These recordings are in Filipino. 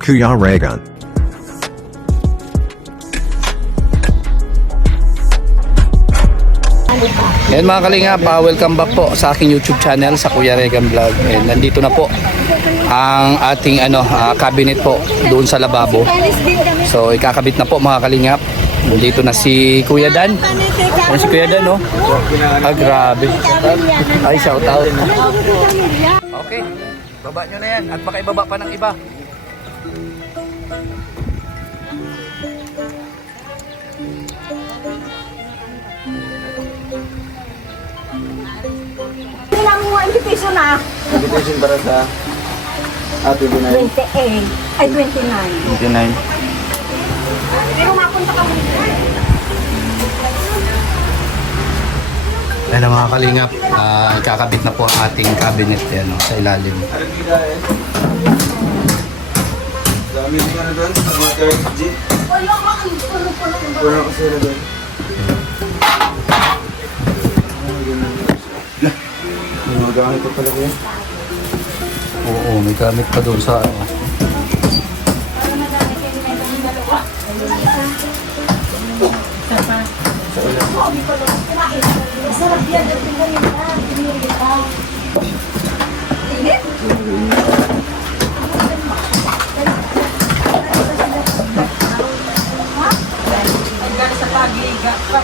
Kuya Regan. Ayan mga kalingap, welcome back po sa aking YouTube channel sa Kuya Regan Vlog. And nandito na po ang ating cabinet po doon sa lababo. So ikakabit na po mga kalingap. Nandito na si Kuya Dan. Ayan si Kuya Dan, no? Ah, grabe. Ay, shout out. Okay, baba nyo na yan at baka ibaba pa ng iba. Invitation na. Invitation para sa 29. 28. Ay, 29. 29. Pero mapunta ka muna. Ayan mga kalingap, ikakabit na po ang ating cabinet yan, no, sa ilalim. Dami din ka na doon sa mga 30G. Wala ka, ang puno-puno. Wala kasi na doon. Mga gamit pa pala ko yan. Oo, may gamit pa doon sa Masarap yan. Pinili ka. Init?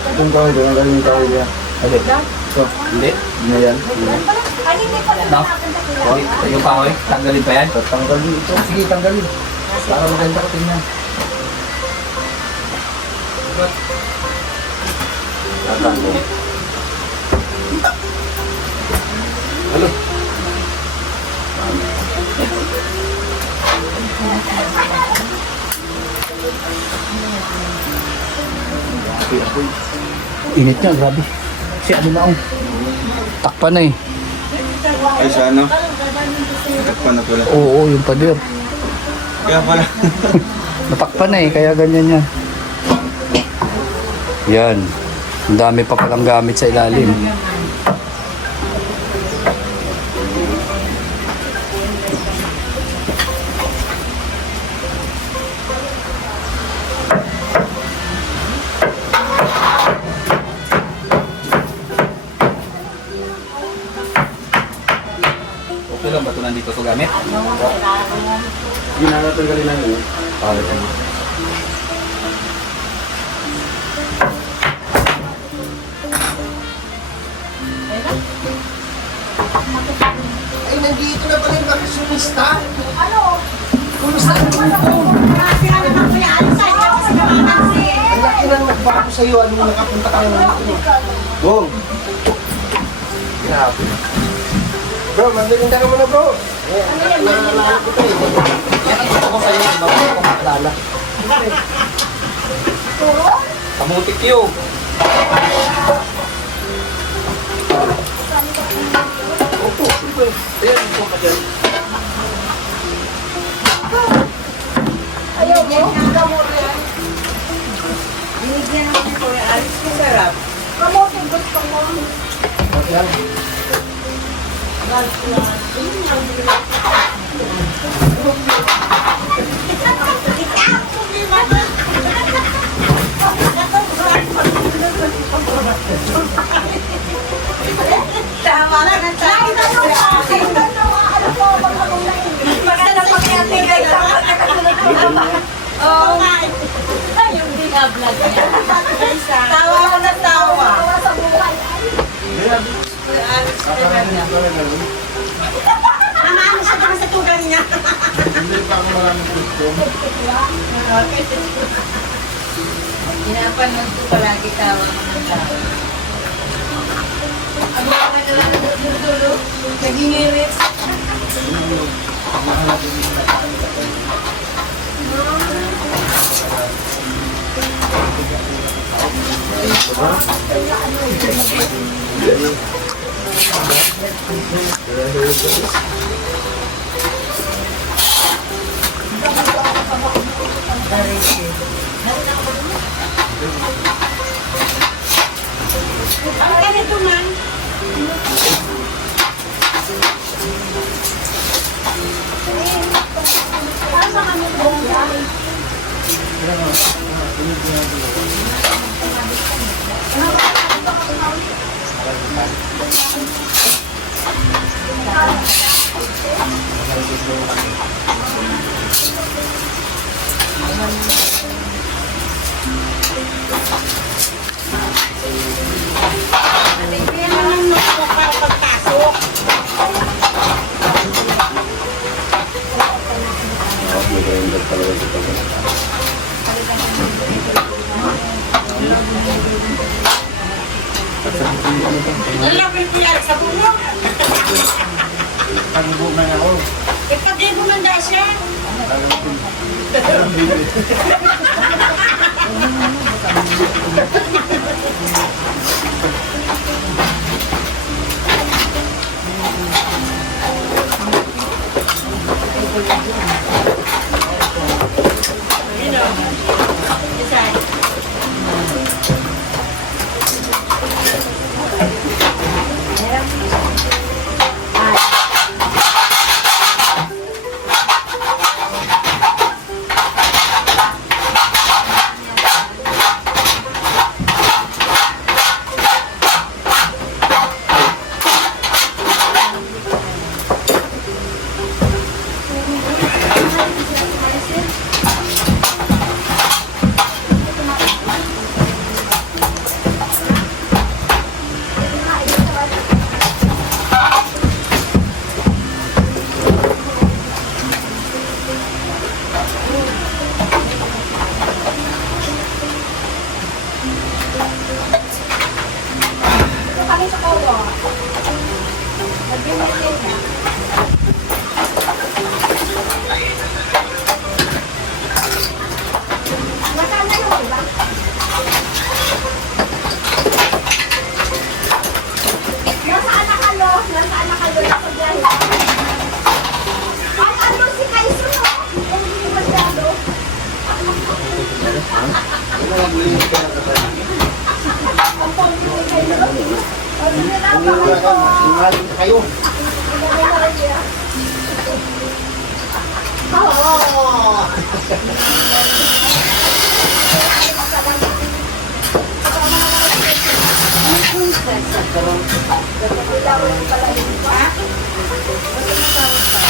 Itong kawin doon, ang galing yung kawin niya. Alin? Ito. Hindi? Hindi na yan. Ay, hindi pala. No? Hoy, yung kahoy, tanggalin pa yan? Tanggalin ito. Sige, tanggalin. Para maganda ko tingnan. Tatanggalin. Halo. Init niya, grabe. Si ano na takpan na eh. Ay, sa ano? Takpan na pala. Oo, yung pader. Kaya pala. Natakpan na eh, kaya ganyan yan. Yan. Ang dami pa palang gamit sa ilalim. Okay lang ba ito nandito ito gamit? Ginanatanggalin namin yun. Ay, nandito na pala yung bakasyon-ista. Ano? Kumusta ang grupo? Sila naman ko yan. Saan ka kasi nakakansin? Ang laki ng nagbago sa'yo. Anong nakapunta ka naman ako? Bong! Grabe. Bro, mandalinda ka muna, bro. Naalala ko ito eh. Ako kayo, di ba? Ako makalala. Kamutik yun. Opo, siyempre. Ayan, ito ka dyan. Ayaw mo? Binigyan ako ko yung alis ko sarap. Kamote gusto mo. Ayan. Tama na, nagsabi na mo. Ano po, magkakong pagkakapigay ka. Oo. Ay, yung binablog niya. Tawa ko na tawa. Tawa sa buhay. Ano siya naman sa tugang niya? Hindi pa ako maraming gusto. Pinapanood ko palagi tawa ko ng tawa. Ang mga nagdudulo, nagingirit. Ang ganito man. Yan ang notebook para pagpasok. Mag-render talaga ito pag Lalapin ko yan sa bungo. Pag-ibo man ako. Ipagay mo man dahil siya. Sinungaling kayo.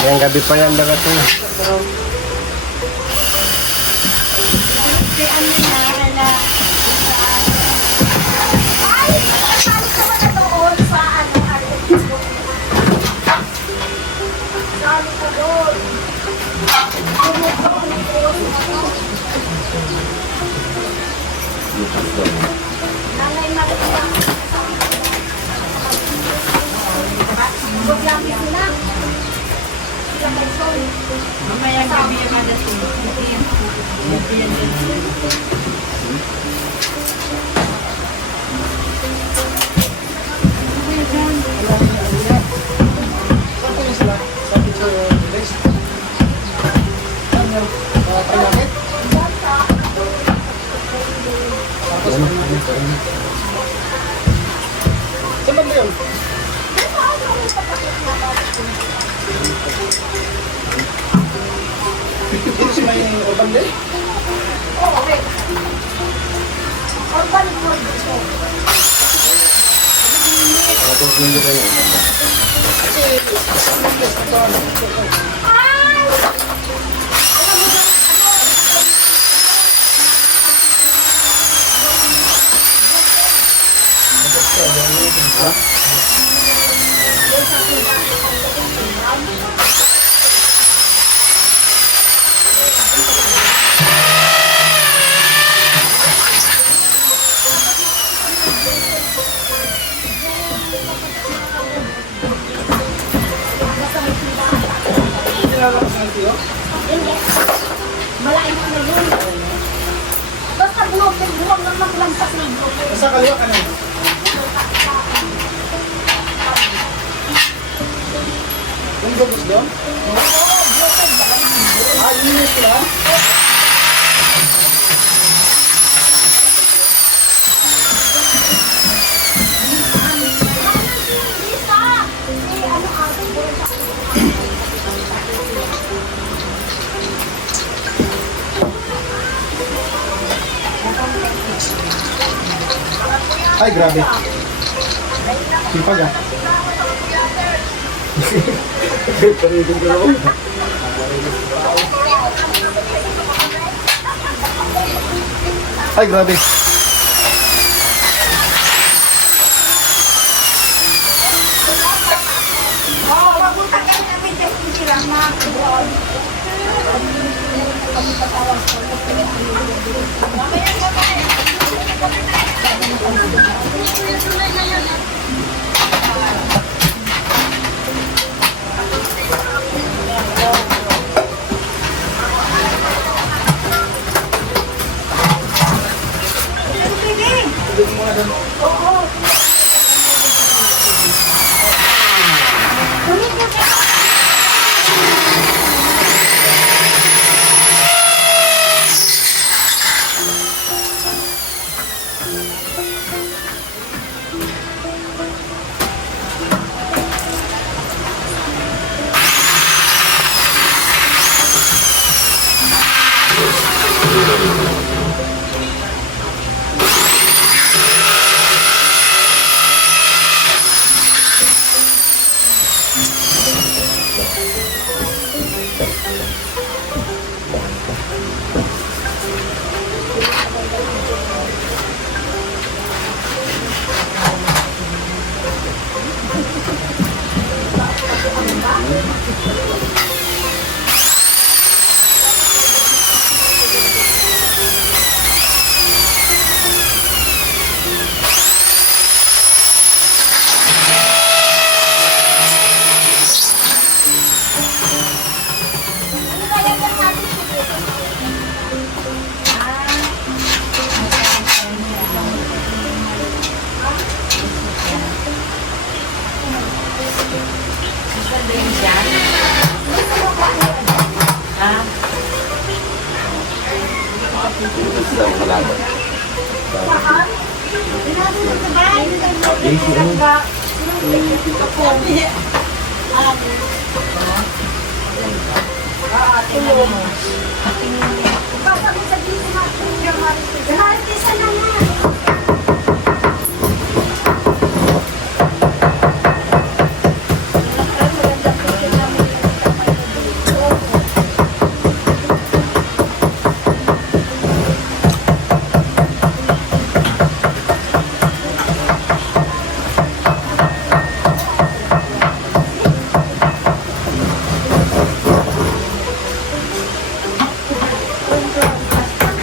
Yang gabi pa yan dagat to. Mamaya gabi yung madating. Saan ba yun? Dito sa may urban day? Kilala ko sa LTO? Malayo na yun. Basta buwag na maglampas ng buwag. Sa kaliwa ka na. Yung gabos doon? Ah, yun yung sila? Ay, grabe. Sipag ah. Paritin ko naman. Ay, grabe.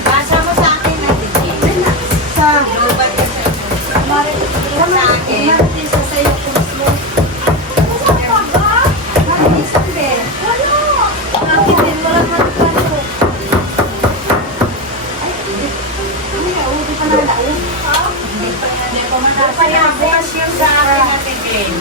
Basa mo sa akin natin. Sa akin. Bukas yung sa akin natin din.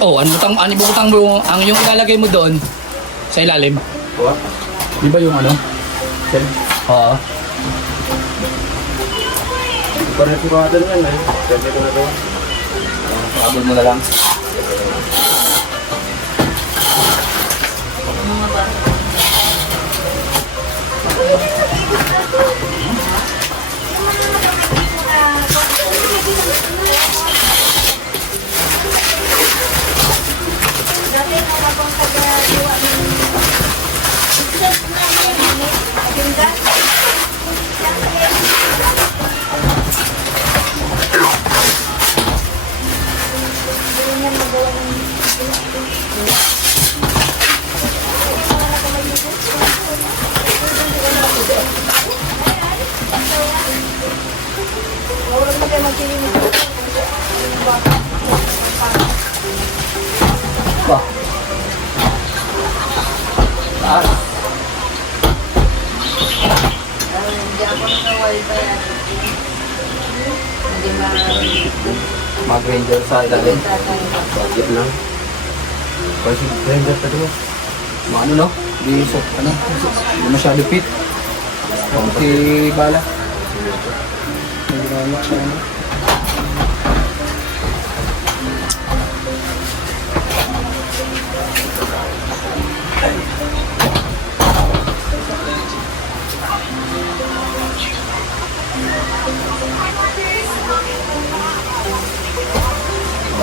Oh, ano butang mo ang yung ilalagay mo doon sa ilalim? What? Di ba yung ano? Sen? Oo. Parang sigurado naman eh. Pwede ko na to. Pakabol mo na lang. Ba? Hindi ako naka-wifi at hindi Mag-ranger sa ilalim. Budget lang. Kasi blender pa doon. Mga ano no? Di so, ano? Hindi masyado fit. Konti bala. Hindi na ano.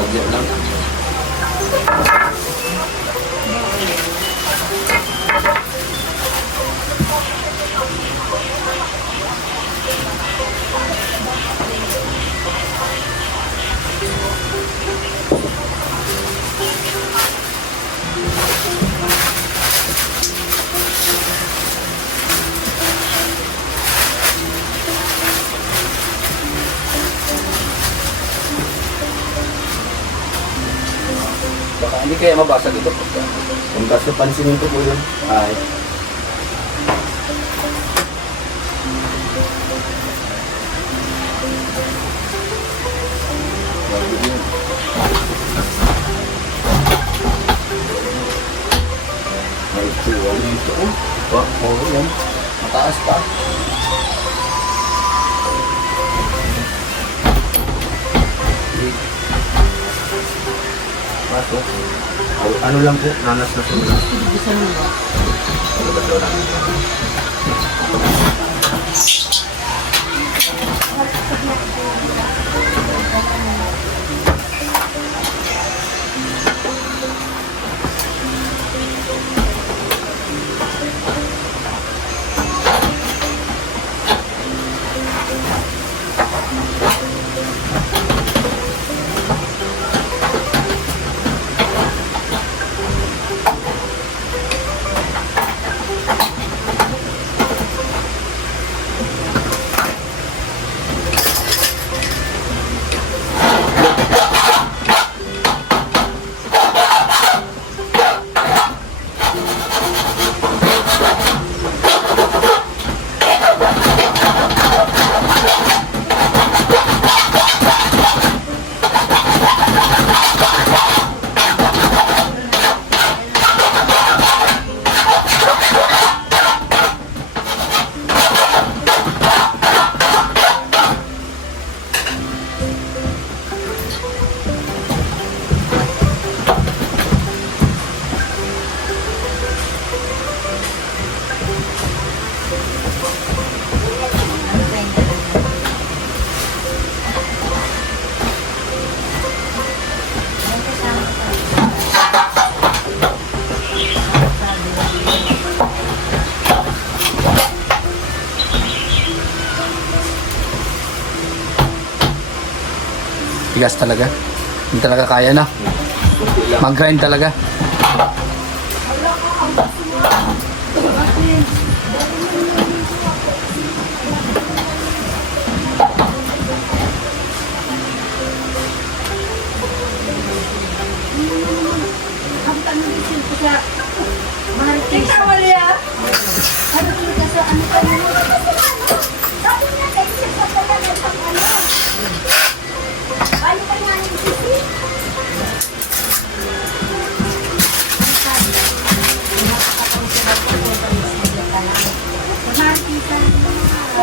Bagya lang. Baka hindi kaya mabasag ito. Kung kasi pansinin ko po yun. Ay. Bagya yun. May tuwal dito. Oo, yan. Mataas pa. Paso. Ano lang po, nanas na sila. Ano ba ito lang? Tigas talaga. Hindi talaga kaya na. Mag-grind talaga. Ang tanong din ko sa Marites. Ikaw, Maria? Ano ka sa ano ka mo? Sabi niya, kaisip ka pala ng ano. Ano ka nga yung sisi?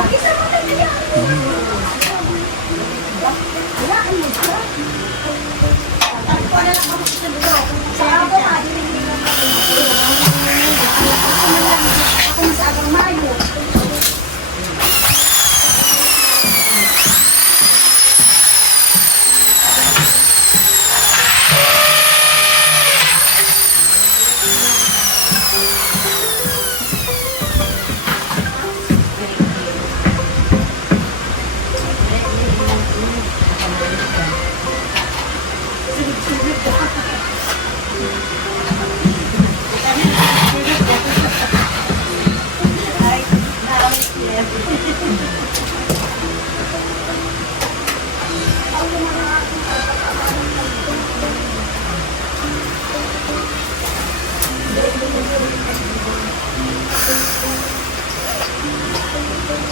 Isa mo na niya. Wala, ano ba? Ako na lang ako sa dito. Sa ako, madinig lang ako. Ako mas agang Mayo.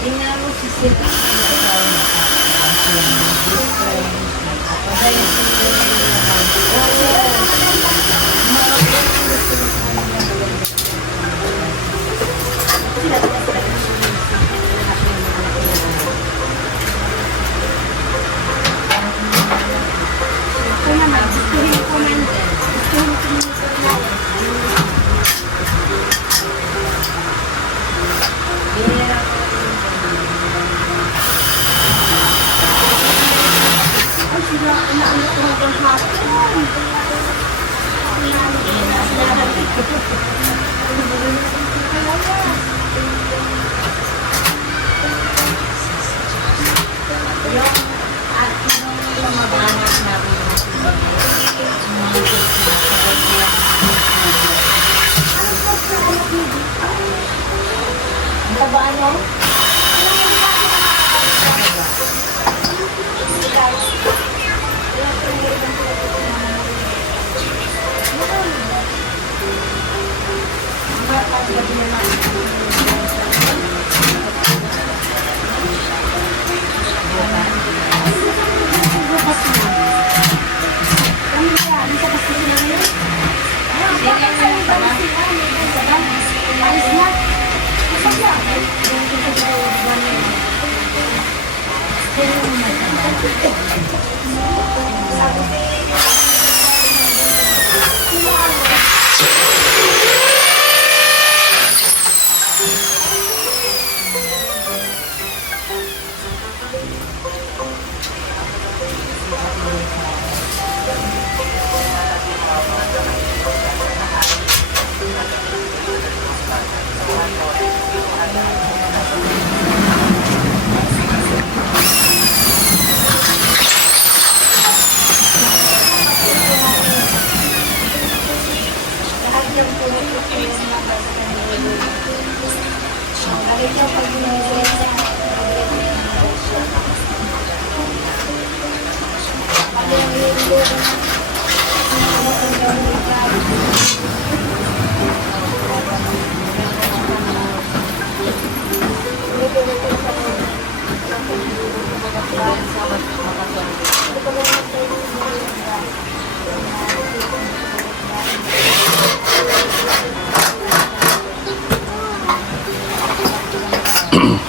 Tingnan mo si Sita. Ay, sila, inaano ko hanggang hapon.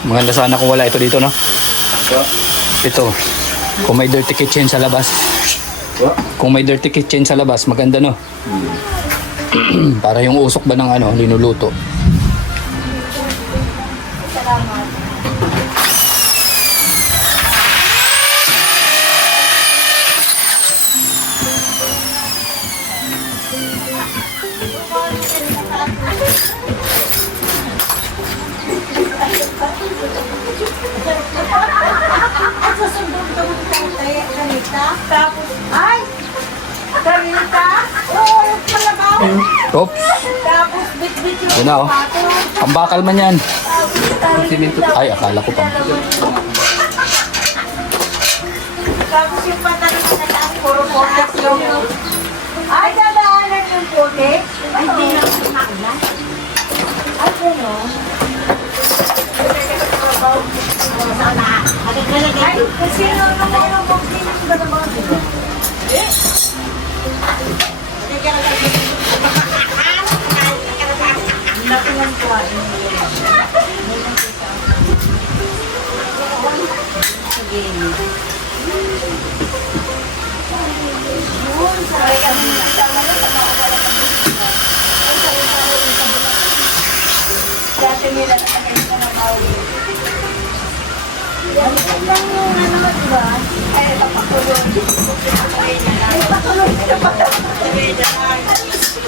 Maganda sana kung wala ito dito, no? Ito. Kung may dirty kitchen sa labas. Kung may dirty kitchen sa labas, maganda, no? Para yung usok ba ng ano, linuluto. At susundong ka mo tayo, Kanita. Tapos, ay! Kanita? Oo, yung palabaw. Oops. Tapos, bit-bit yung Yun na, oh. sapatos. Ang bakal man yan. Ay, akala ko pa. Tapos yung pantalon na lang, puro potas yung... Ay, dadaanan yung puti. Ay, hindi na makakailan. Ay, gano'n. Ay, kasi nung mayroong puti ng gano'n dito. Laki ng kuwan. Kasi nila nakakain ko ng mauli. Yan lang yung ano, diba? Ay, papakulong. Ay, papakulong.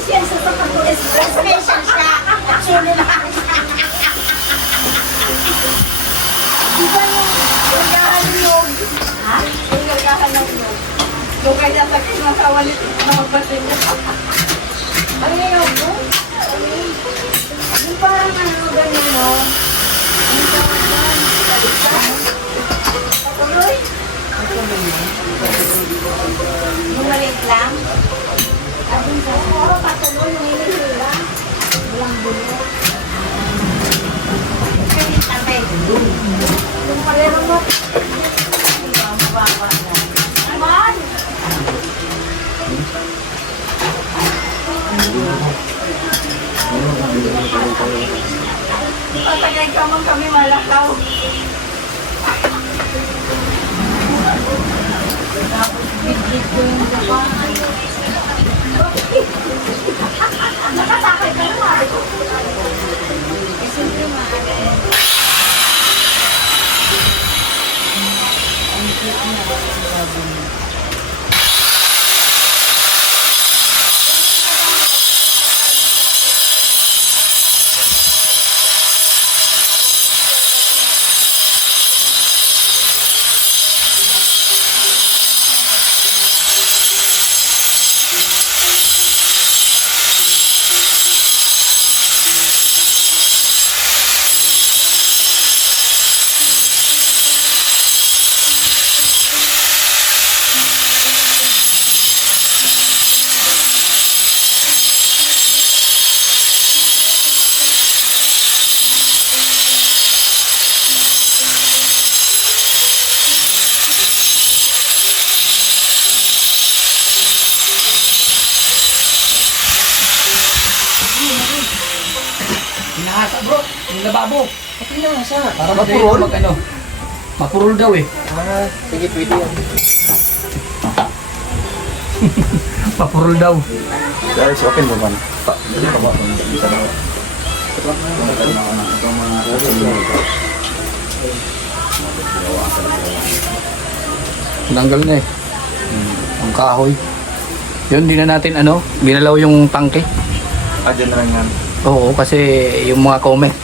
Yan sa papakulong. Special siya. Actually lang. Diba yung gagahan yung... Ha? Yung gagahan ng yung... Yung kaya sa kinakawalit ng mga batin niya. Ano yung yung? Yung parang ano ganyan, no? Yung tawag doon. Patuloy? Yung maliit lang? At yung sa patuloy, yung maliit lang. Walang bulo. Kaya tatay. Yung palero mo. Mababa na. Aman! Patagay ka man kami malakaw. Tapos bigit ko yung Japan. Nakatakay ka naman. Eh, siyempre maaga. Ang cute na ako. Nasa bro, yung lababo. Pati na nasa. Para mapurol? Ano? Mapurol daw eh. Ah, sige, pwede yan. Mapurol daw. Guys, open mo ba? Tinanggal na eh. Ang kahoy. Yun, di na natin ano, ginalaw yung tangke. Dyan na lang yan. Oo, kasi yung mga comment.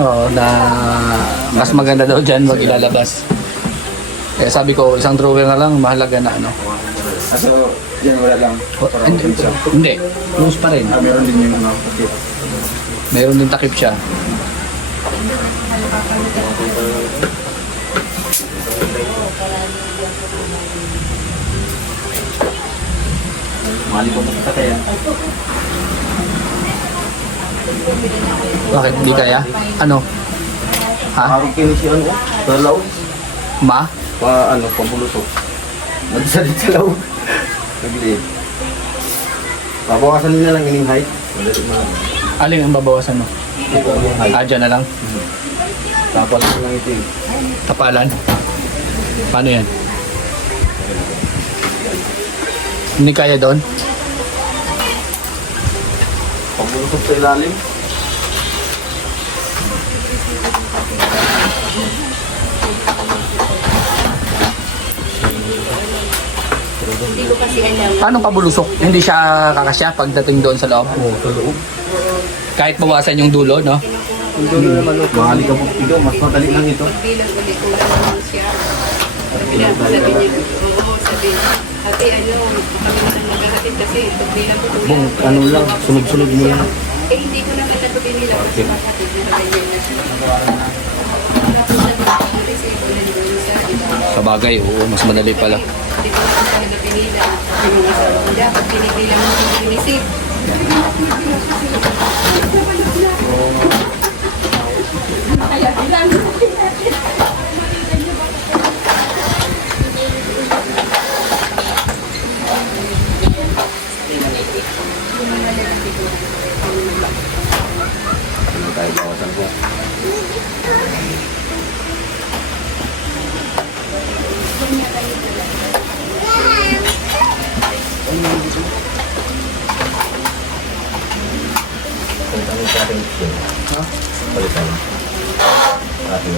Oo, na mas maganda daw dyan wag ilalabas. Kaya sabi ko, isang drawer na lang, mahalaga na ano. So, dyan wala lang. Hindi, close pa rin. Meron din yung ano. Okay. Meron din takip siya. Mali ko sa kaya. Bakit? Di kaya? Ano? Ha? Parang kinisi ano, talaw. Ma? Pabulusok. Nagsalit sa law. Nagliit. Babawasan nila lang ining height. Madali na. Alin ang babawasan mo? Ito ang height. Dyan na lang. Tapos lang ito eh. Kapalan. Paano yan? Hindi kaya doon? Pabulusok sa ilalim. Hindi ko kasi alam. Paano pabulusok? Hindi siya kakasya pagdating doon sa loob? Oo, sa loob. Kahit bawasan yung dulo, no? Yung dulo naman, mahali ka po. Ito, mas madali lang ito. Bilang ulit ko lang siya. Sabi niya, oo, sabi niya. Ate, ano, kami na naghahatid kasi bilang ko Bong, ano lang, sunod-sunod mo lang. Eh, hindi ko naman natuloy nila kasi maghatid na ganyan na siya. Tapos sabi ko, kasi ulit ko yung siya, di ba? Sa bagay, oo, mas madali pala. Hindi ko naman talaga pinila. Yung isa, dapat pinipilang mo yung pinisip. Ano tayo bawasan po? Ano sa ating skin? Ha? Palitan. Ating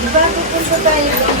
Diba, pupunta tayo doon?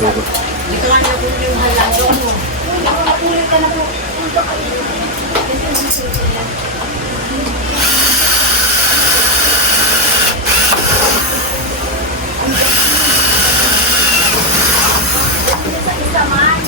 Ito nga na kung yung halaga mo. Ulit ka na po. Punta kayo. Isa man.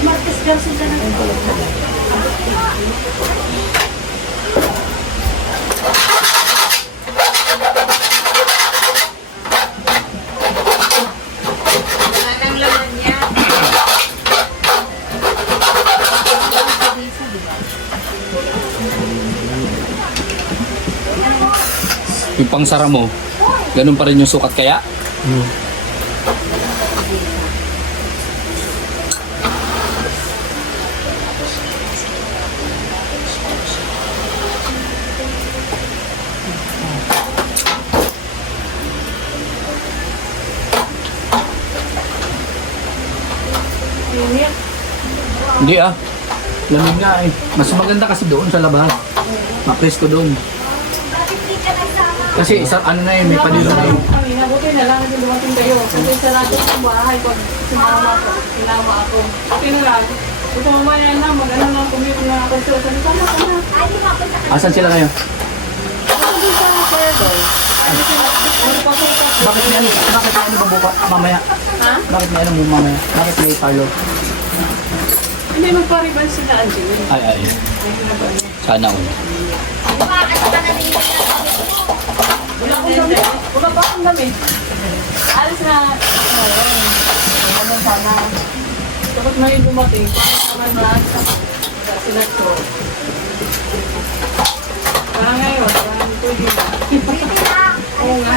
Martes Garcia ka na. Anong laman niya? Yung pangsara mo, ganun pa rin yung sukat kaya? Hindi ah. Lamig nga eh. Mas maganda kasi doon sa labas. Mapresko doon. Kasi isa, ano na yun, may panilo na yun. Kami, nabuti na lang na dumating kayo. Kasi sarado ang bahay pag sinama ako. Okay na lang. Ito mamaya na, mag-ano lang commute na ako. So, sabi ka na. Asan sila ngayon? Hindi sa corridor. Ano sila? Ano pa po pa? Bakit may ano? Bakit may ano bang buka mamaya? Ha? Bakit may ano bang mamaya? Bakit may parlor? Hindi, magpa-ribbon sila, Angeline. Ay, ay. Sana all. Wala akong damit. Wala pa akong damit. Alis na. Ano sana. Dapat may dumating. Parang naman na. Sila to. Parang ngayon. Parang pwede na. Oo nga.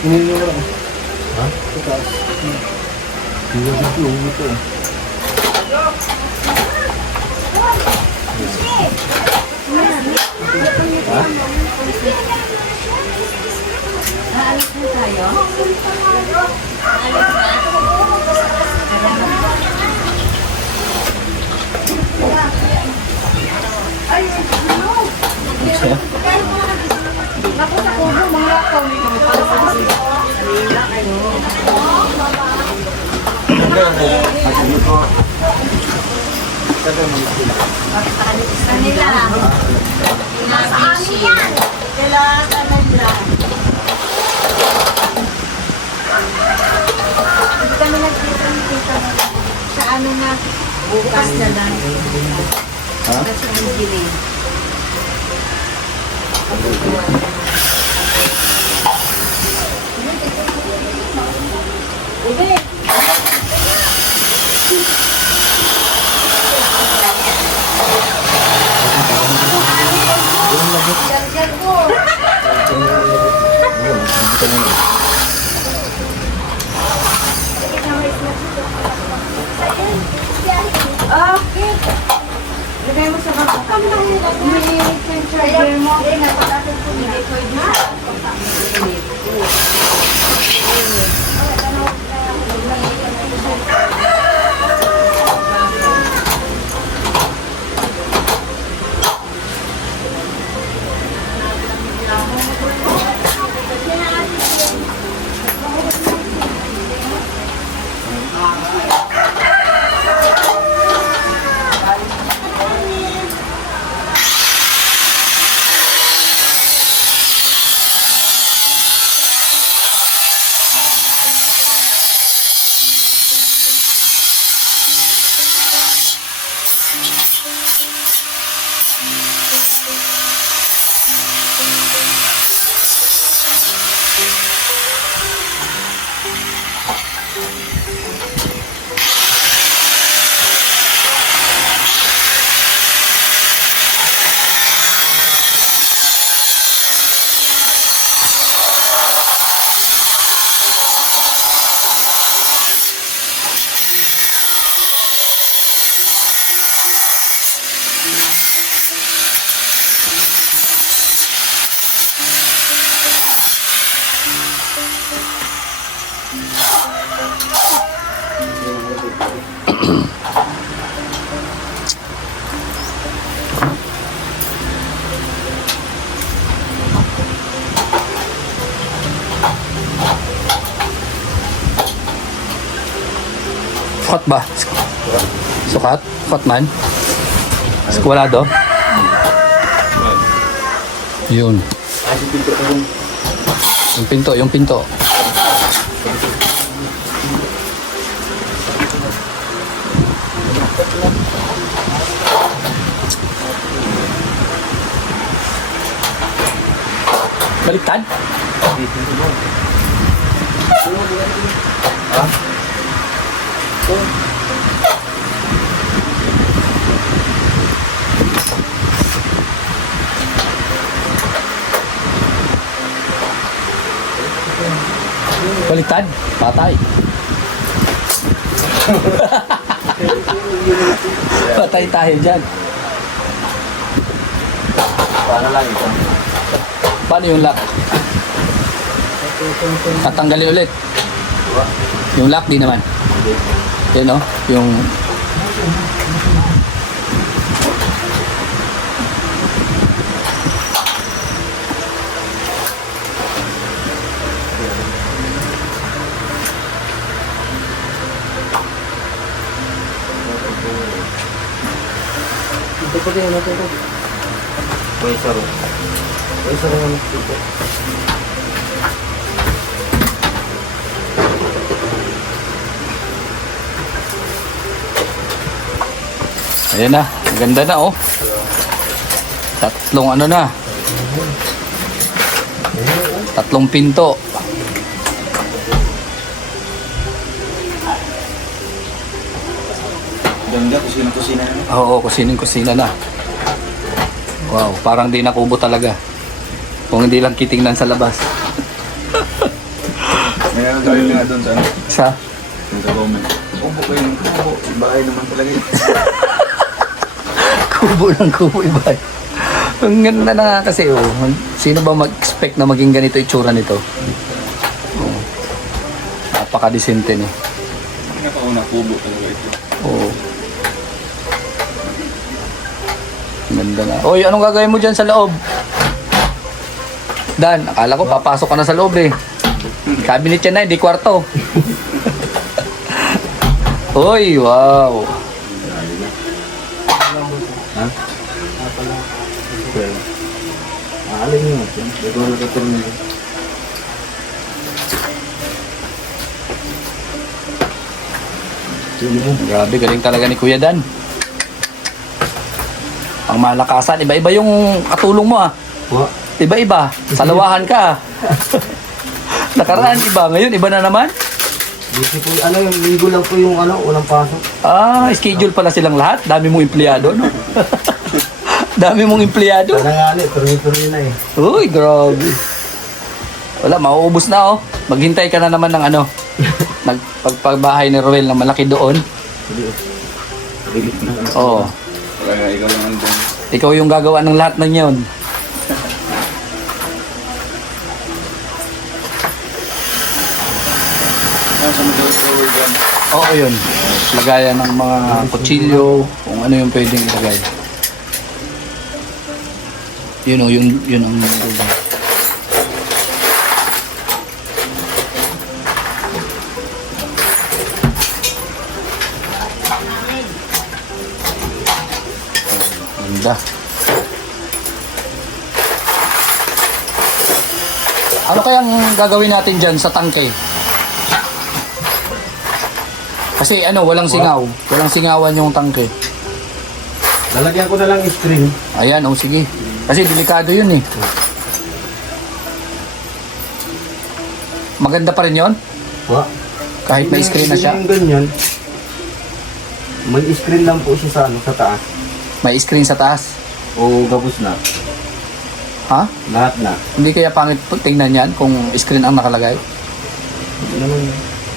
Hindi mo lang. Ha? Sa taas. Hindi na ito eh. Ha? Aalis na tayo? Aalis na? Ay, ano? Tapos ako, mga kami ko. Sabi ko, Kanila lang. Nabisi. Kailangan nila. Hindi kami nagkita sa ano na bukas na lang. ha? Kasi ang dilim. Yan po. Okay. Lagay mo sa bangka. Umiinit yung charger mo. Hindi, napatapin ko niya. Sukat ba? Sukat? Sukat man? Skwalado? Yun. Yung pinto, yung pinto. Baliktad? Baliktad? Patay. Patay tayo dyan. Paano lang ito? Paano yung lock? Tatanggalin ulit. Yung lock di naman. Yan no? Yung... Ito pa din natin ito. May saro. Ay, sa rin dito. Ayan na. Ang ganda na oh. Tatlong ano na. Tatlong pinto. Ganda, kusina-kusina na. Oo, kusining-kusina na. Wow, parang di nakubo talaga. Kung hindi lang kitingnan sa labas. Galing nga doon sa ano. Sa? Nag-comment. Kubo kayo ng kubo. Bahay naman talaga yun. Kubo ng kubo iba. Ang ganda na nga kasi oh. Sino ba mag-expect na maging ganito itsura nito? Oh. Napaka-decente ni. Pinakauna kubo talaga ito. Oo. Ganda na. Oy, anong gagawin mo dyan sa loob? Dan, akala ko papasok ka na sa loob eh. Cabinet yan na, hindi kwarto. Oy, wow. Ha? Okay. Alin nyo. Ito na ito na. Grabe, galing talaga ni Kuya Dan. Ang malakasan, iba-iba yung katulong mo ah. Wa. Iba-iba, salawahan ka ah. Nakaraan iba, ngayon iba na naman. Dito po, ano yung linggo lang po yung ano, unang pasok. Ah, schedule pala silang lahat. Dami mong empleyado, no? Dami mong empleyado. Sana nga tuloy-tuloy na eh. Uy, grabe. Wala, mauubos na oh. Maghintay ka na naman ng ano. Nagpagbahay ni Roel na malaki doon. Relate na. Oo. Wala nga, ikaw lang andun. Ikaw yung gagawa ng lahat ng yun. Sa middle drawer dyan. Oo, yun. Lagayan ng mga kutsilyo, kung ano yung pwedeng ilagay. Yun o, yun ang lagay. Ganda. Ano kayang gagawin natin dyan sa tangke? Kasi ano, walang singaw. Walang singawan yung tangke. Lalagyan ko na lang screen. Ayan, oh sige. Kasi delikado yun eh. Maganda pa rin yun? Wa. Kahit may screen na siya. Yung ganyan, may screen lang po siya sa, ano, sa taas. May screen sa taas. O gabos na. Ha? Lahat na. Hindi kaya pangit tingnan yan kung screen ang nakalagay? Hindi naman.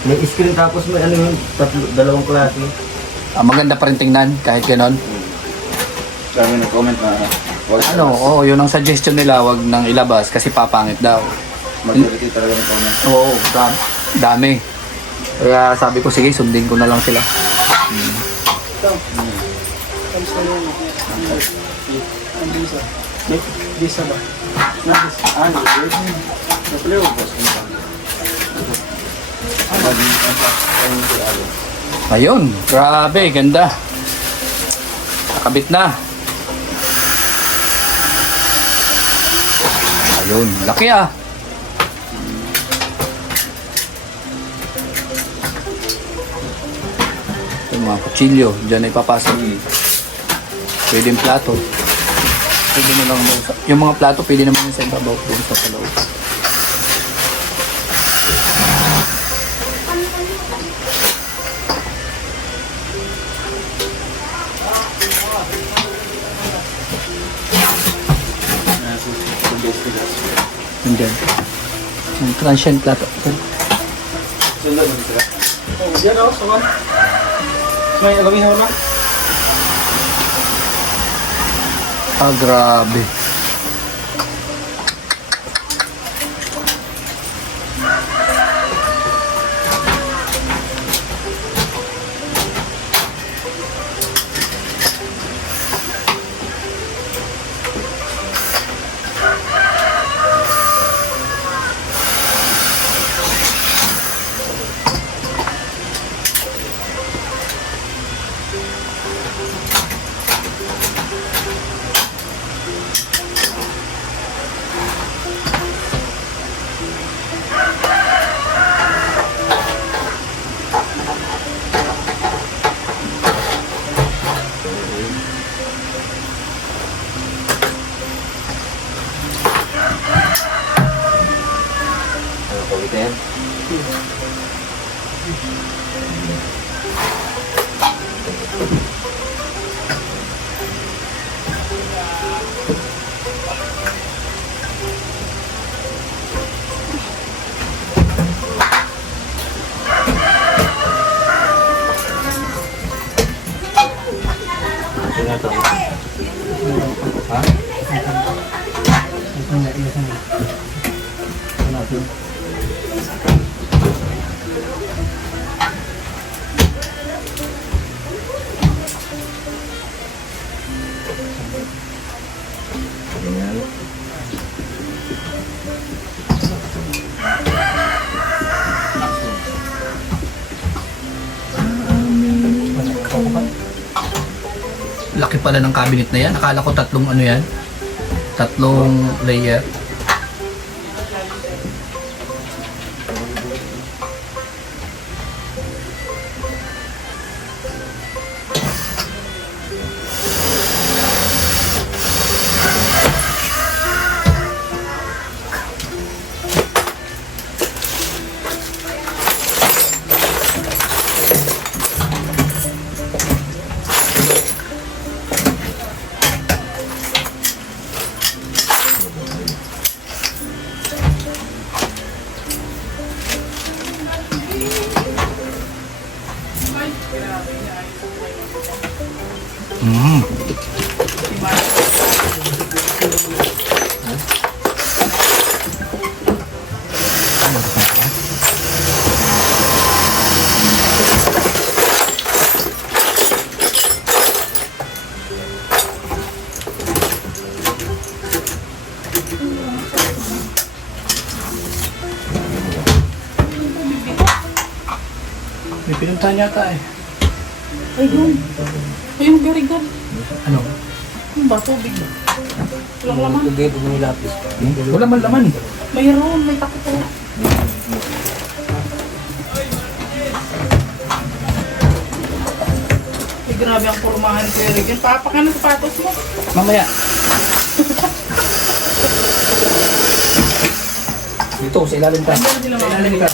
May screen tapos may ano yun, dalawang klase. Ah, maganda pa rin tingnan kahit ganon. Sabi nag-comment na Ano, yun ang suggestion nila, wag nang ilabas kasi papangit daw. majority talaga ng comment. Oo, dami. Kaya sabi ko, sige, sundin ko na lang sila. Ayun, grabe, ganda. Nakabit na. Ayun, laki ah. Yung mga kutsilyo, dyan ay papasok. Pwede yung plato. Pwede na lang yung mga plato, pwede naman yung sa ibabaw doon sa loob. Nandyan. Yung transient plato. Yan o, sama. May alamihaw na. Ah, grabe. Pawitin. ito. Ha? Ganyan. Laki pala ng cabinet na yan. Akala ko tatlong ano yan. Tatlong layer. Mm. May pinuntahan yata eh. Ayun. Ayun, gari-gari. Ano? Yung ba, tubig ba? Walang laman. Wala man laman eh. Mayroon, may takot ko. Ay, grabe ang pormahan ko yung Rick. Papakan ng sapatos mo. Mamaya. Dito, sa ilalim ka. Ano sila Sa mga ilalim ka.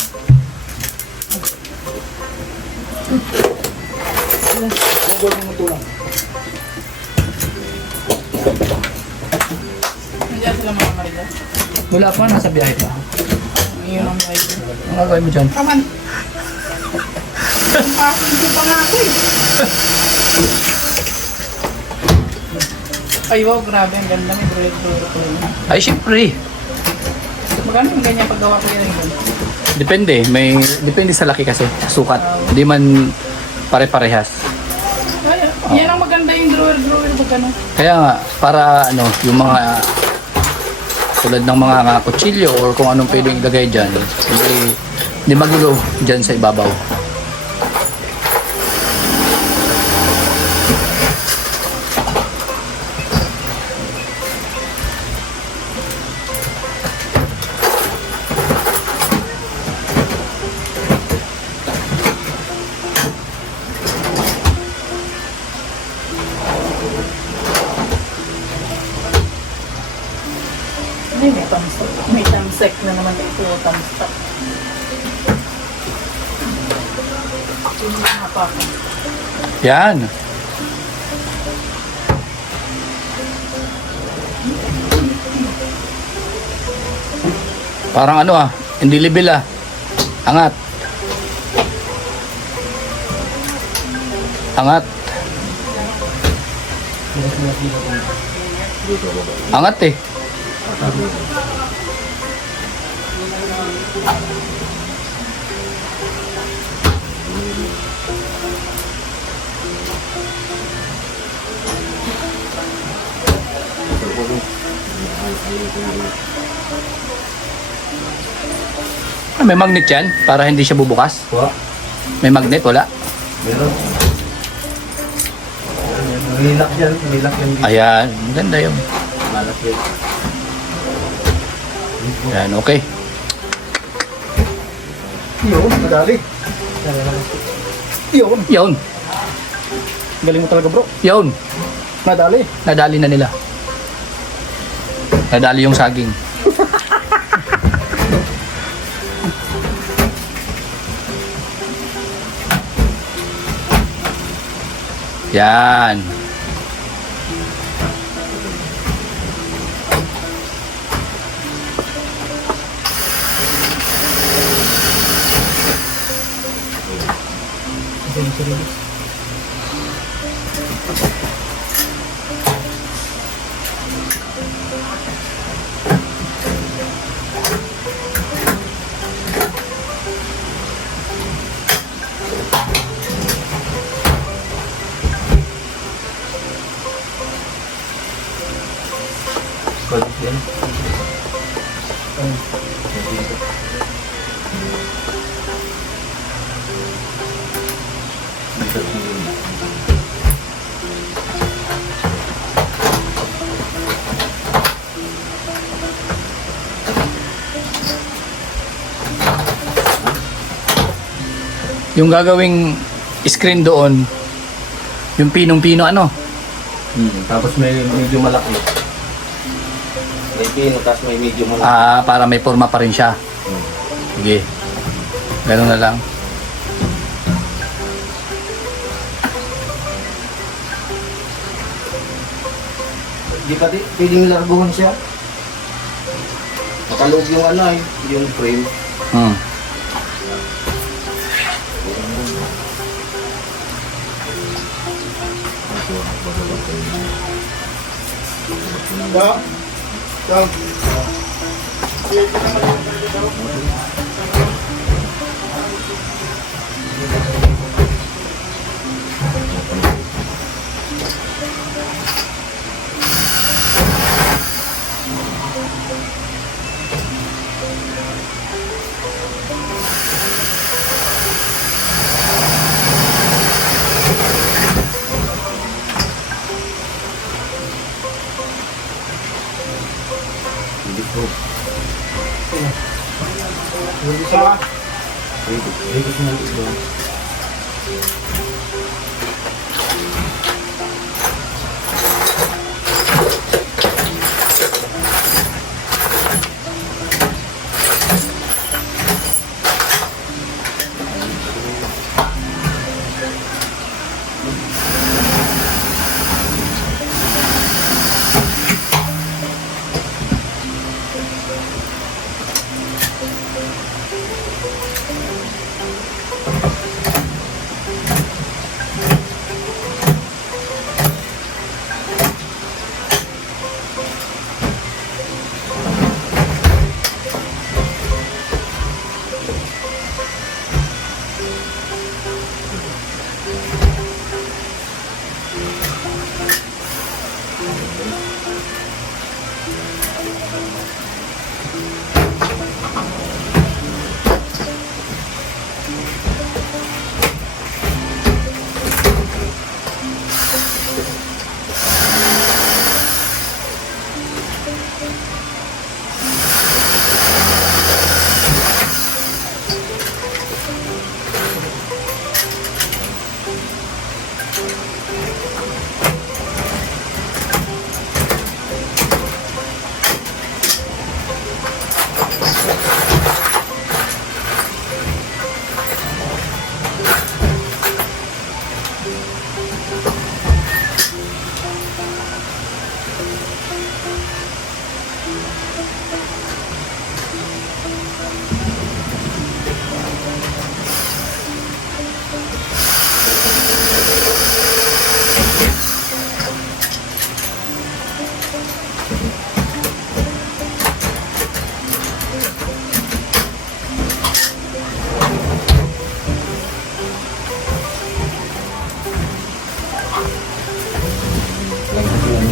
Nandiyan sila mga Marida. Wala pa, nasa biyahe pa. Ayun ang Marida. Ang gagawin mo dyan? Kaman. Ang paking pa nga ako eh. Ay, wow, grabe. Ang ganda. May bro-bro ko yun. Ay, syempre. Magkano yung ganyan paggawa ko yan? Depende. Depende sa laki kasi. Sukat. Hindi man pare-parehas. Ay, yan ang maganda yung drawer-drawer. Pag ano. Kaya nga, para ano, yung mga tulad ng mga kutsilyo or kung anong pwedeng ilagay dyan, hindi magulo dyan sa ibabaw. Ay, may tamsek. May tamsek na naman ito. Tamsek. Yung mga papa. Yan. Parang ano hindi libil Angat. Angat. Angat eh. May magnet yan para hindi siya bubukas. Kuha. May magnet, wala. Meron. Nilak yan. Nilak yan. Ayan, ganda yun. Malak yan. Ayan, okay. Yun, madali. Yun. Yun, Galing mo talaga bro. yun. Madali. Nadali na nila. Nadali yung saging. Yan. Call yan. Yung gagawing screen doon, yung pinong-pino ano? Tapos may medyo malaki. May pino, tapos may medyo malaki. Ah, para may forma pa rin siya. Sige. Ganun na lang. Di pa pwedeng larguhan siya. Makalog yung ano eh, yung frame. Hmm. Ba? Ba? Hindi po. Isa ka? Ikot na ito.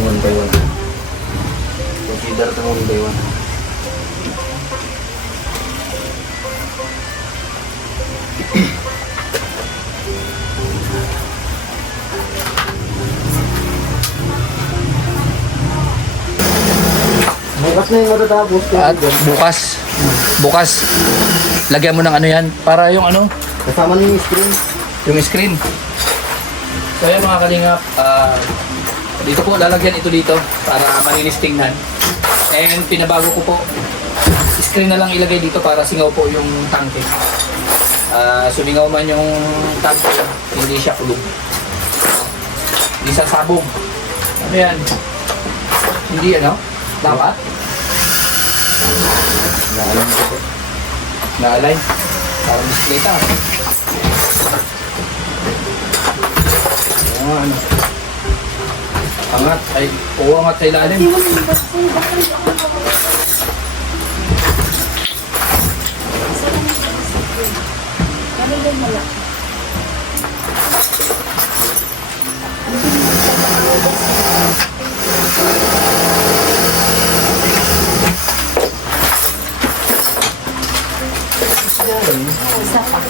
One by one. Consider ito one by one. Bukas na yung matatapos. At bukas, lagyan mo ng ano yan, para yung ano, Kasama na yung screen. yung screen. So ayan mga kalingap, dito po lalagyan ito dito para malinis tingnan. And pinabago ko po, screen na lang ilagay dito para singaw po yung tangke. Sumingaw man yung tangke, hindi siya kulog. Hindi sasabog. Ano yan? Hindi ano? Dapat? Na-align. Parang bisikleta. Ayan. Angat. Ay, angat sa ilalim. Isa pa.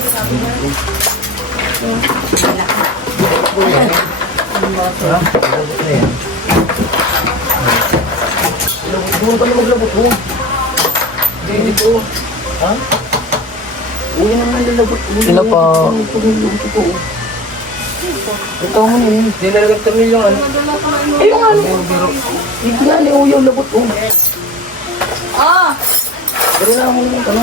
Doon ka na maglabot mo. Hindi po. Ha? Uwi naman lalabot. Sila pa. Ito mo yun. Hindi na nagtamil yung ano. Eh yung ano. Hindi nga ni Uyaw labot mo. Ah! Pero na mo naman ka na.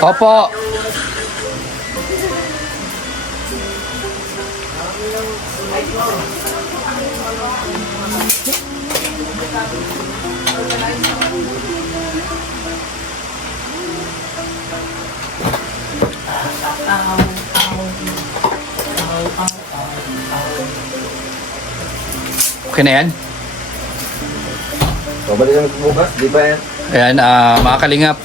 Opo. Okay na yan? Pabalik lang bukas, di ba yan? Ayan, mga kalingap,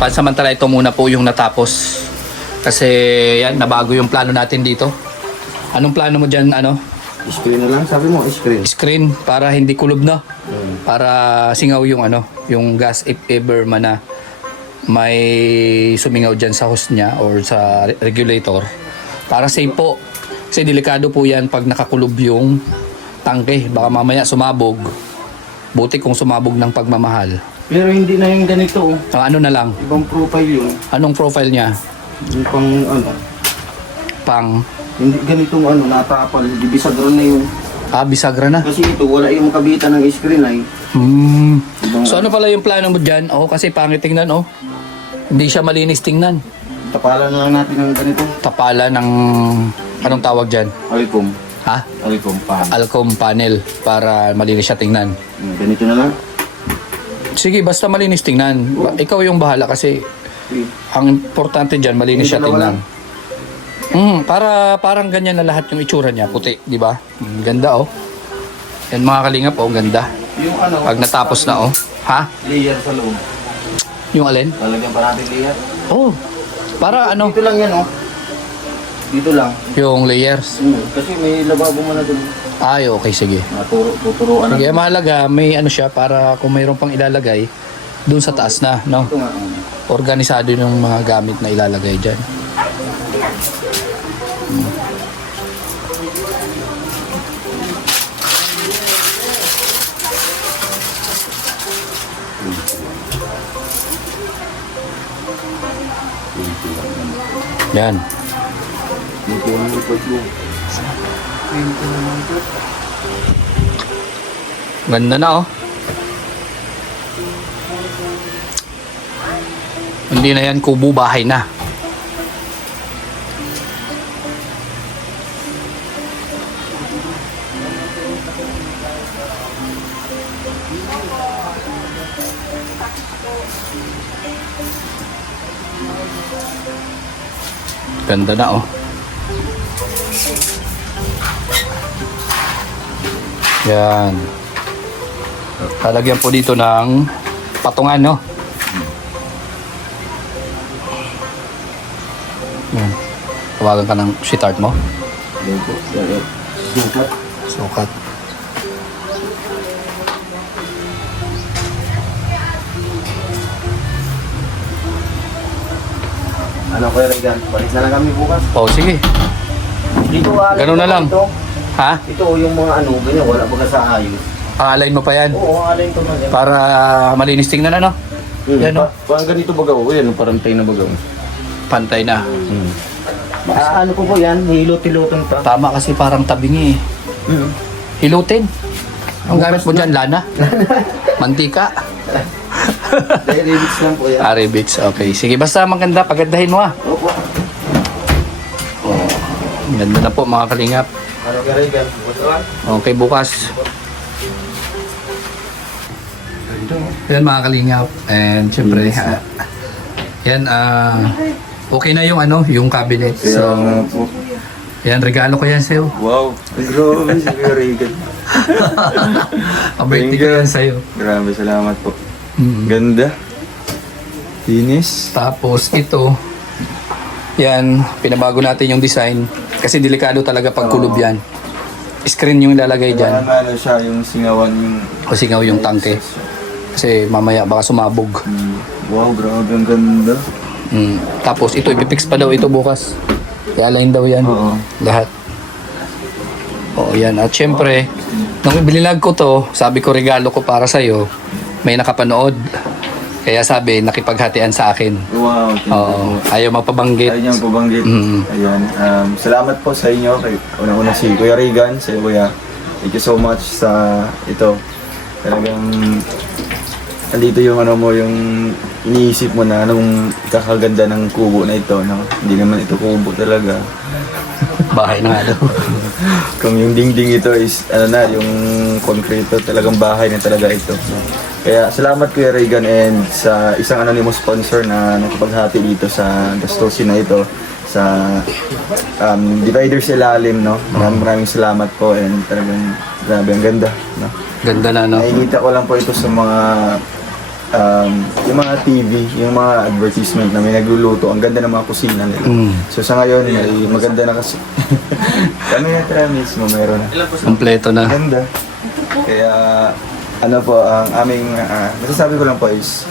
pansamantala ito muna po yung natapos. Kasi yan, nabago yung plano natin dito. Anong plano mo dyan, ano? Screen na lang, sabi mo, screen. Screen, para hindi kulob na. Para singaw yung ano, yung gas if ever man na may sumingaw dyan sa hose niya or sa regulator. Para safe po. Kasi delikado po yan pag nakakulob yung tangke. Baka mamaya sumabog. Buti kung sumabog ng pagmamahal. Pero hindi na yung ganito. Ang ano na lang, Ibang profile yun. anong profile niya? Yung pang ano. Pang, Hindi ganitong ano, natapal. Di bisagra na yun. bisagra na. Kasi ito, wala yung kabitan ng screen ay. So ano pala yung plano mo dyan? Oh, kasi pangit tingnan, oh. Hindi siya malinis tingnan. Tapalan na lang natin ng ganito. Tapala ng, anong tawag dyan? Alicom. Ha? Alicom pan. Alcom panel para malinis siya tingnan. Ganito na lang. Sige, basta malinis tingnan. Ikaw yung bahala kasi Okay. ang importante dyan, malinis siya tingnan. Parang ganyan na lahat yung itsura niya, puti, di ba? Ganda, oh. Yan mga kalingap, oh, ganda. Yung ano, Pag natapos na, oh. Ha? layer sa loob. Yung alin? Talagyan pa natin layer. Oh, para ano? Dito lang yan, oh. Dito lang. Yung layers. Kasi may lababo mo na dun. Ay, okay, sige. Tuturuan na. Sige, mahalaga, may ano siya, para kung mayroon pang ilalagay, dun sa taas na, no? Ito nga. Organisado yung mga gamit na ilalagay dyan. Yan. Dito yung likod mo. Ganda na, oh. Hindi na yan kubo, bahay na. Ganda na, oh. Yan. Lalagyan po dito ng patungan, no? Yan. Tawagan ka ng sweetheart mo. Yan po. Sukat. Sukat. Ano Kuya Regan, balik na lang kami bukas. Oh, sige. Dito Ganun na lang. Ito, Ha? ito yung mga ano, ganyan, wala baga sa ayos. Aalayin mo pa yan Oo, alin to na yan. para malinis tingnan ano? Yan, no? Parang ganito baga, yan, parang tayo na baga. Pantay na. Ano ko po yan, hilot-hilotong pa. Tama kasi parang tabingi eh. Hilutin. Ang gamit mo dyan, lana? Mantika? Dahil ribits lang po yan. Rivets, okay. Sige, basta maganda, pagandahin mo ah. Opo. Oh, ganda na po mga kalingap. Ano Kuya Regan, bukas. Okay, bukas. Yan mga kalingap. And syempre, yan, okay na yung ano, yung cabinet. So, po. yan, regalo ko yan sa'yo. Wow, grabe si Kuya Regan. Pabirthday ko yan sa'yo. Grabe, salamat po. Mm. Ganda. Linis. Tapos ito, yan, pinabago natin yung design. Kasi delikado talaga pag kulob yan. Screen yung ilalagay dyan. Ano siya, yung singawan yung... O singaw yung tangke. Kasi mamaya baka sumabog. Wow, grabe, ang ganda. Mm. Tapos ito, ipipix pa daw ito bukas. I-align daw yan. Oo. Lahat. O yan. At syempre, nung ibilinag ko to, sabi ko regalo ko para sa'yo, may nakapanood. Kaya sabi, nakipaghatian sa akin. Wow. Oo. Ayaw magpabanggit. Ayaw niyang pabanggit. Mm. Ayan. Salamat po sa inyo. Kay, unang-una si Kuya Regan, si Kuya. Thank you so much sa ito. Talagang andito yung ano mo, yung iniisip mo na anong kakaganda ng kubo na ito. No? Hindi naman ito kubo talaga. Bahay na nga daw. Kung yung dingding ito is ano na, yung konkreto talagang bahay na talaga ito. Kaya salamat Kuya Regan and sa isang anonymous sponsor na nakapaghati dito sa gastusin na ito sa dividers ilalim, no? Maraming salamat po and talagang grabe ang ganda, no? Ganda na, no? Nakikita ko lang po ito sa mga yung mga TV, yung mga advertisement na may nagluluto, ang ganda ng mga kusina nila. So sa ngayon, may maganda na kasi. Kami na tira mismo, meron na. Kompleto na. Ganda. Kaya, ano po, ang aming, masasabi ko lang po is,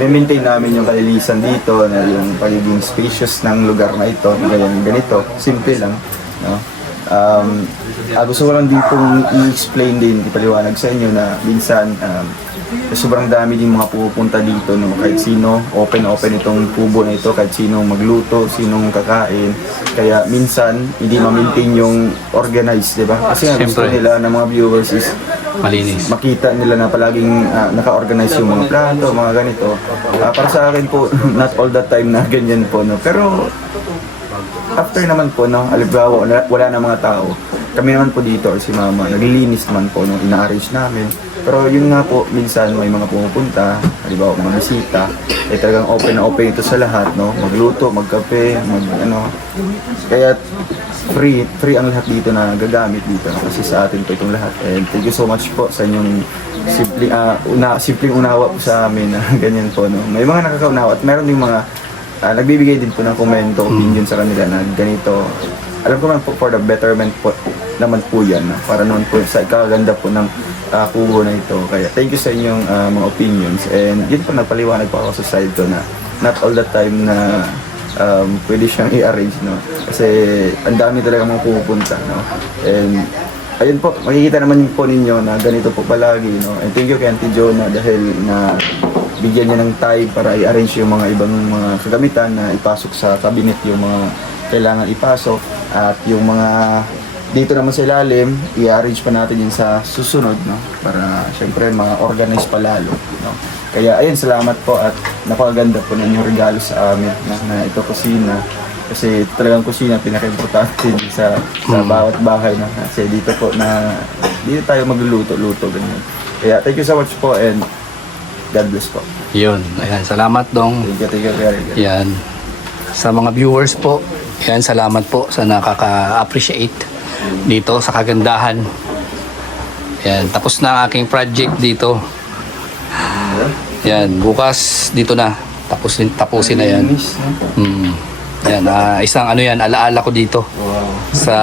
maintain namin yung kalilisan dito, na yung pagiging spacious ng lugar na ito, ganito, simple lang. No? Gusto ko lang ditong i-explain din, ipaliwanag sa inyo na minsan, sobrang dami din mga pupunta dito, no? Kahit sino, open itong kubo na ito, kahit sino magluto, sinong kakain. Kaya minsan, hindi ma-maintain yung organized, di ba? Kasi nga gusto Siyempre. nila ng mga viewers is Malinis. makita nila na palaging naka-organize yung mga plato, mga ganito. Para sa akin po, not all the time na ganyan po, no? Pero after naman po, no, alibawa, wala na mga tao. Kami naman po dito, or si Mama, naglilinis naman po, no, ina-arrange namin. Pero yun nga po, minsan may mga pumupunta, halimbawa mga bisita, talagang open ito sa lahat, no? Magluto, magkape, Kaya free ang lahat dito na gagamit dito, no? Kasi sa atin po itong lahat. And thank you so much po sa inyong simpleng unawa po sa amin na ganyan po, no? May mga nakakaunawa at meron din mga nagbibigay din po ng komento, opinion sa kanila na ganito. Alam ko naman po for the betterment po naman po yan, no? Para naman po sa ikaganda po ng kubo na ito. Kaya thank you sa inyong mga opinions. And yun po, nagpaliwanag po ako sa side ko na not all the time na pwede siyang i-arrange, no? Kasi ang dami talaga mga pupunta, no? And ayun po, makikita naman po ninyo na ganito po palagi, no? And thank you kay Auntie Jonah dahil na bigyan niya ng time para i-arrange yung mga ibang mga kagamitan na ipasok sa cabinet, yung mga kailangan ipasok, at yung mga dito naman sa ilalim, i-arrange pa natin yun sa susunod, no? Para syempre mga organized pa lalo, no? Kaya ayun, salamat po at napakaganda po ninyong regalo sa amin na ito kusina. Kasi talagang kusina pinaka-importante sa bawat bahay, no? Kasi dito po dito tayo magluluto-luto, ganyan. Kaya thank you so much po and God bless po. Yun. Ayan, salamat dong. Thank you very much. Yan. Sa mga viewers po, yan, salamat po sa nakaka-appreciate dito sa kagandahan. Yan, tapos na ang aking project dito. Yan, bukas dito na. Tapusin na yan. Yan, isang yan, alaala ko dito. Wow. Sa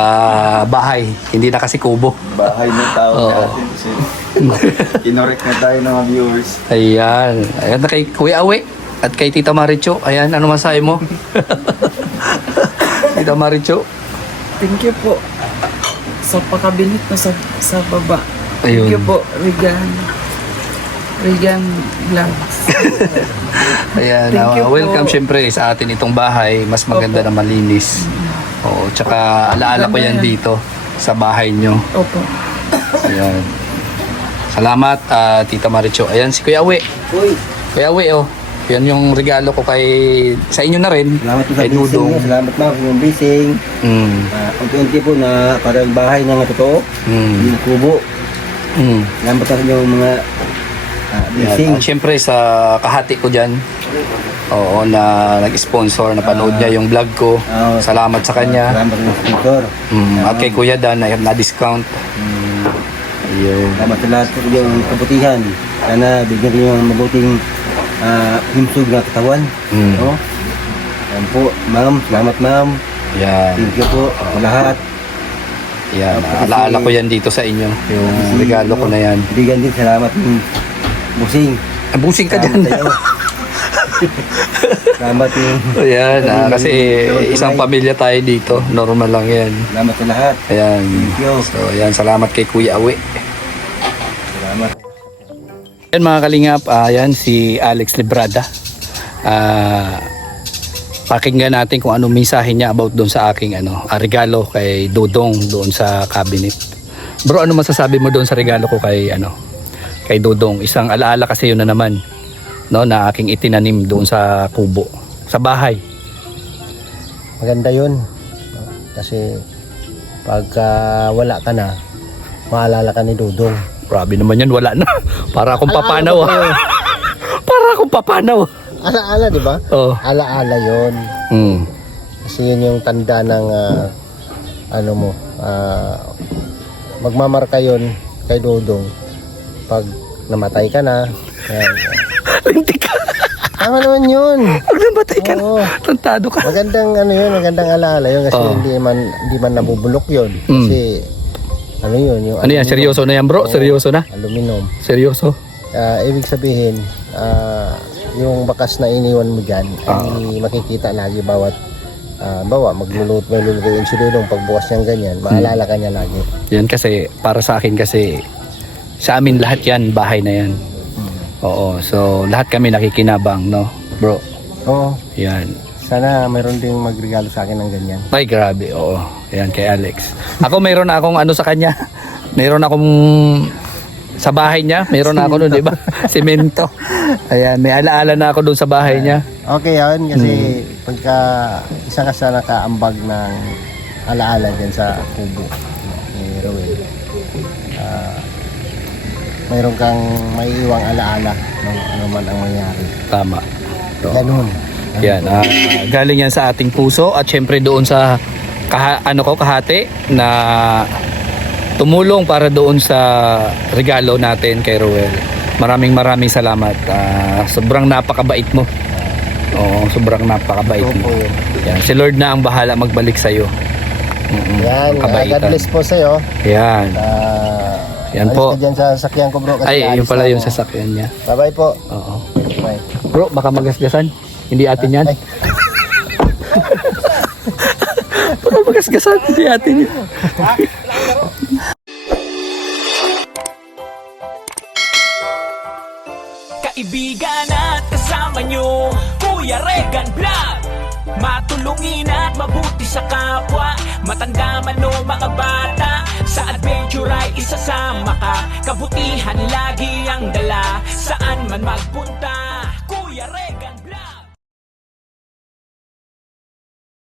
bahay. Hindi na kasi kubo. Bahay ng tao natin kasi inorek na tayo ng mga viewers. Ayan. Ayan na kay Kuya Awe. At kay Tita Maricho, ayan, ano masahe mo? Tita Maricho. Thank you po sa pakabinet na sa baba. Ayun. Thank you po, Regan Vlogs. Ayan, Thank you po. welcome syempre sa atin itong bahay. Mas maganda na malinis. Oo, tsaka alaala ko yan dito sa bahay nyo. Opo. Ayan. Salamat, Tita Maricho. Ayan, si Kuya Awe. Uy, Kuya Awe, oh. Yan yung regalo ko sa inyo na rin. salamat po sa Kay bising. Dudong. Salamat ma'am sa inyong bising. Mm. Unti-unti po na parang bahay na nga totoo. Mm. Yung kubo. Mm. Salamat sa inyong mga bising. Yan. At syempre sa kahati ko dyan, oo, na nag-sponsor, napanood niya yung vlog ko. Oo. Salamat sa kanya. Salamat sa sponsor. At kay Kuya Dan, na-discount. Ayun. Salamat sa lahat po yung kabutihan. Sana bigyan kayo ng mabuting himsog na katawan. Mm. No? Yan po, ma'am. Salamat ma'am. Yan. Thank you po sa lahat. Yan. Alaala ko yan dito sa inyo. Yung regalo ko na yan. Bigyan din salamat ng busing. Busing ka dyan. Salamat sa'yo. Salamat yung Ayan, kasi isang pamilya tayo dito. Normal lang yan. salamat sa lahat. Ayan. Thank you. So, ayan. Salamat kay Kuya Awe. Salamat. Ayan mga kalingap, ayan si Alex Librada. Pakinggan natin kung anong mensahe niya about doon sa aking regalo kay Dudong doon sa cabinet. Bro, ano masasabi mo doon sa regalo ko kay Dudong? Isang alaala kasi yun na naman, no, na aking itinanim doon sa kubo, sa bahay. Maganda yun. Kasi pagka wala ka na, maalala ka ni Dudong. Grabe naman yan, wala na. Para akong papanaw. Para akong papanaw. Alaala, di ba? Oh. Alaala yun. Mm. Kasi yun yung tanda ng magmamarka yun kay Dudong. Pag namatay ka na, yan. Lintik ka. Tama naman yun. Pag namatay ka Oo. na, tantado ka. Magandang magandang alaala yun kasi Oo. hindi man nabubulok yun. Mm. Kasi ano yun, yung Ano yan, seryoso na yan bro? Seryoso na? aluminum. Seryoso? Ibig sabihin, yung bakas na iniwan mo dyan, ay makikita lagi bawat maglulutuin si Dudong pagbukas niyang ganyan, maalala ka niya lagi. Yan kasi, para sa akin kasi, sa amin lahat yan, bahay na yan. Oo, so lahat kami nakikinabang, no? Bro, Oo, yan. sana mayroon ding magregalo sa akin ng ganyan. Ay, grabe, oo. Yan, kay Alex. Ako, mayroon akong sa kanya. Mayroon akong, sa bahay niya, mayroon ako doon, di ba? Semento. Ayan, may alaala na ako doon sa bahay niya. Okay, yun kasi pagka isa ka sa nakaambag ng alaala dyan sa kubo ni Rowel, mayroon kang maiiwang alaala ng ano man ang mangyari. Tama. So, Ganun. yan, galing yan sa ating puso at syempre doon sa kahati na tumulong para doon sa regalo natin kay Rowel. Maraming salamat. Sobrang napakabait mo. Oo, sobrang napakabait Ito mo. po yun. Yan, si Lord na ang bahala magbalik sa iyo. Yan, God bless po sa'yo. Yan. Yan Alis po. ka dyan sa sasakyan ko bro. Kasi Ay, yun alis pala na yung ako. sasakyan niya. Bye-bye po. Oo. Bye. Bro, baka magasgasan. Hindi atin yan. Ay. Baka magasgasan. Hindi atin yan. Kaibigan at kasama nyo, Kuya Regan Vlog. Matulungin at mabuti sa kapwa, matanda man o mga bata. Sa adventure ay isasama ka, kabutihan lagi ang dala. Saan man magpunta